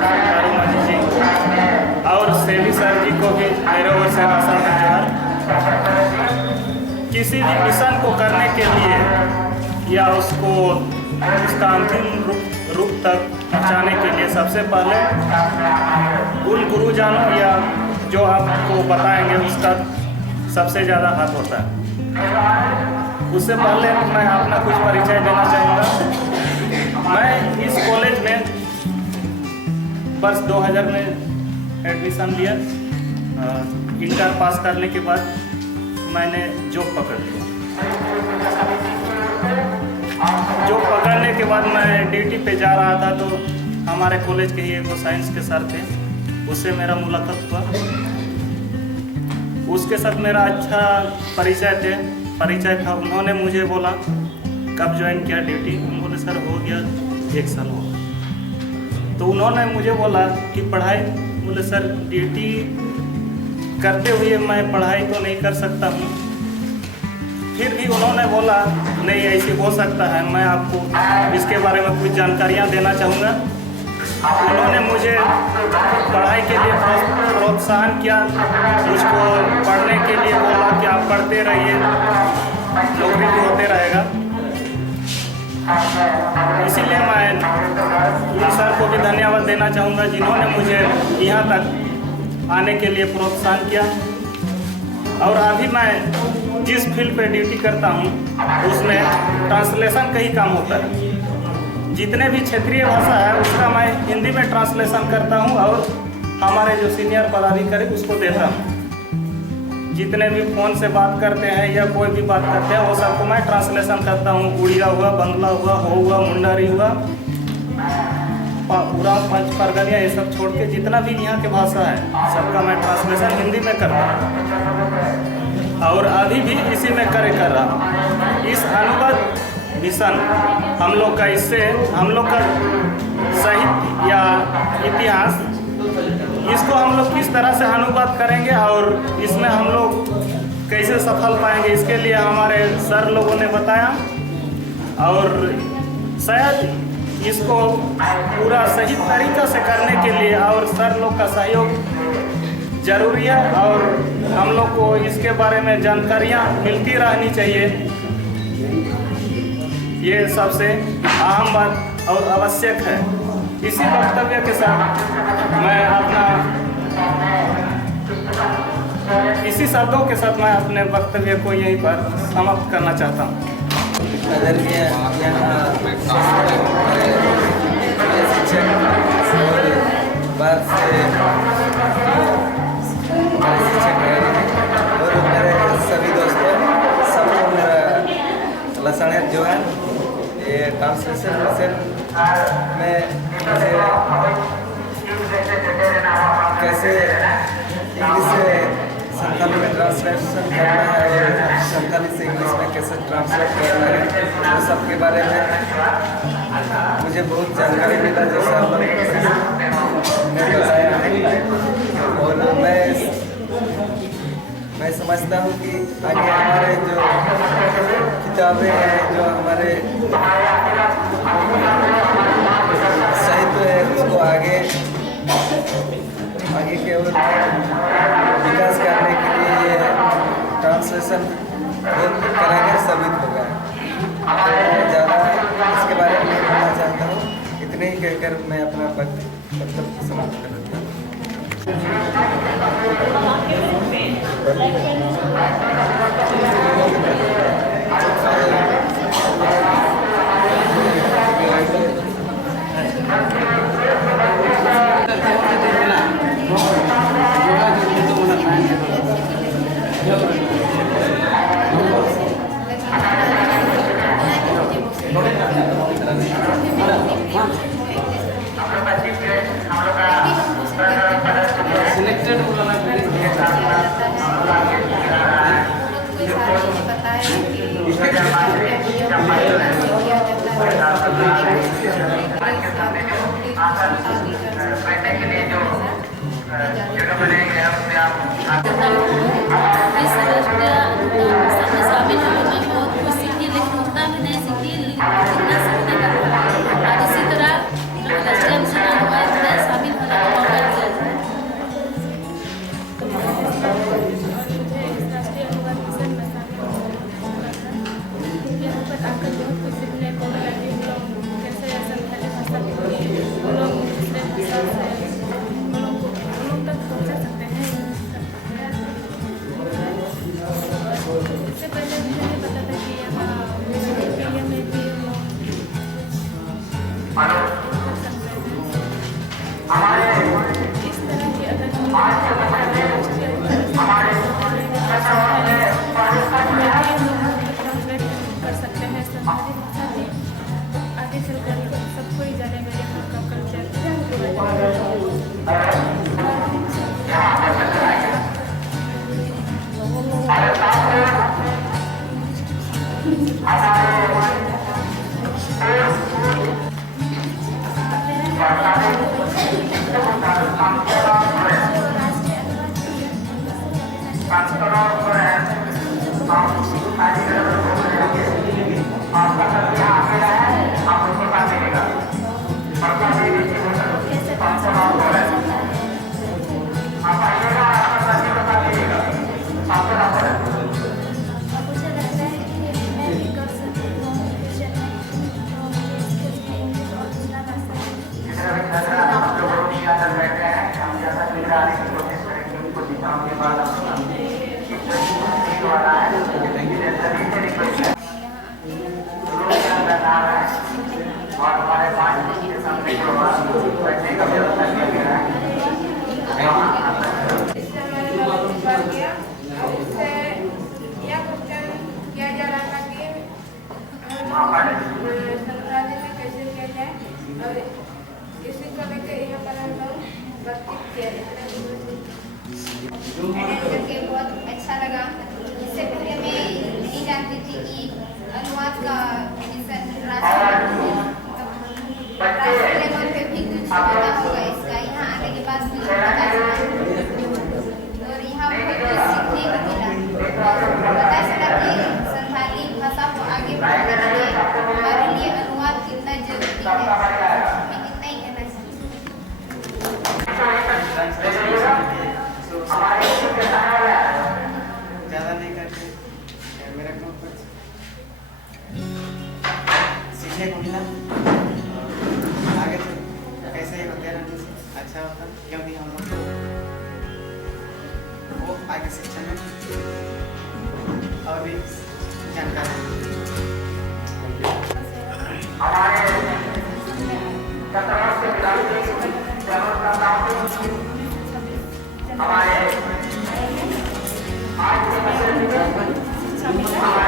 कारूमल जी और सेवी सर जी को भी मेरे ओर से आशा है जोहार। किसी भी मिशन को करने के लिए या उसको उसका अंतिम रूप तक पहुँचाने के लिए सबसे पहले उन गुरुजनों या जो आपको बताएंगे उसका सबसे ज़्यादा हाथ होता है। उससे पहले मैं अपना कुछ परिचय देना चाहूँगा। मैं इस कॉलेज में वर्ष 2000 में एडमिशन लिया। इंटर पास करने के बाद मैंने जॉब पकड़ लिया। जॉब पकड़ने के बाद मैं ड्यूटी पे जा रहा था तो हमारे कॉलेज के ही एक साइंस के सर थे, उससे मेरा मुलाकात हुआ। उसके साथ मेरा अच्छा परिचय था। उन्होंने मुझे बोला कब ज्वाइन किया ड्यूटी। बोले सर हो गया 1 साल हो गया। तो उन्होंने मुझे बोला कि पढ़ाई, बोले सर ड्यूटी करते हुए मैं पढ़ाई तो नहीं कर सकता हूँ। फिर भी उन्होंने बोला नहीं ऐसे हो सकता है, मैं आपको इसके बारे में कुछ जानकारियाँ देना चाहूँगा। उन्होंने मुझे पढ़ाई के लिए प्रोत्साहन किया, मुझको पढ़ने के लिए बोला कि आप पढ़ते रहिए, नौकरी भी होते रहेगा। इसीलिए मैं उन सर को भी धन्यवाद देना चाहूँगा जिन्होंने मुझे यहाँ तक आने के लिए प्रोत्साहन किया। और अभी मैं जिस फील्ड पे ड्यूटी करता हूँ उसमें ट्रांसलेशन का ही काम होता है। जितने भी क्षेत्रीय भाषा है उसका मैं हिंदी में ट्रांसलेशन करता हूँ और हमारे जो सीनियर पदाधिकारी उसको देता हूँ। जितने भी फ़ोन से बात करते हैं या कोई भी बात करते हैं वो सबको मैं ट्रांसलेशन करता हूँ। उड़िया हुआ, बंगला हुआ, हो हुआ, मुंडारी हुआ, पूरा पंच परगनिया, ये सब छोड़ के जितना भी यहाँ की भाषा है सबका मैं ट्रांसलेशन हिंदी में करता हूँ। और अभी भी इसी में कर रहा हूँ। इस अनुवाद मिशन हम लोग का, इससे हम लोग का साहित्य या इतिहास, इसको हम लोग किस तरह से अनुवाद करेंगे और इसमें हम लोग कैसे सफल पाएंगे, इसके लिए हमारे सर लोगों ने बताया। और शायद इसको पूरा सही तरीक़ा से करने के लिए और सर लोग का सहयोग जरूरी है और हम लोग को इसके बारे में जानकारियाँ मिलती रहनी चाहिए। ये सबसे अहम बात और आवश्यक है। इसी वक्तव्य के साथ मैं इसी शब्दों के साथ मैं अपने वक्तव्य को यहीं पर समाप्त करना चाहता हूँ। और मेरे सभी दोस्तों, सबको मेरा लसणियत जो है ये ट्रांसलेशन मिशन में मुझे कैसे इंग्लिश से संताली में ट्रांसलेशन करना है और संताली से इंग्लिश में कैसे ट्रांसलेट करना है, वो सब के बारे में मुझे बहुत जानकारी मिला जैसा ने बताया है। और मैं समझता हूँ कि आगे हमारे जो किताबें हैं, जो हमारे साहित्य है, उसको आगे के ओर विकास करने के लिए ये ट्रांसलेशन बहुत कारगर साबित होगा। तो ज़्यादा इसके बारे में बोलना चाहता हूँ। इतने ही कहकर मैं अपना वक्तव्य समाप्त कर देता हूँ। इसी तरह इसी को लेकर यहाँ पर हम लोग बातचीत किया करके बहुत अच्छा लगा। इससे पहले मैं नहीं जानती थी कि अनुवाद का मिशन राष्ट्रीय लेवल पे भी कुछ पता होगा इसका। यहाँ आने के बाद मुझे पता चला और यहाँ बहुत कुछ सीखने को मिला और पता चला कि संथाली भाषा को आगे बढ़ाने के लिए हमारे लिए अनुवाद कितना जरूरी है। मैं इतना ही कहना चाहती हूँ। ज़्यादा नहीं करते मेरे को कुछ सीखने को मिला। आगे तो कैसे ही होते रहने से अच्छा होता, क्योंकि हम लोग वो आगे शिक्षा में और भी जानकारी हमारे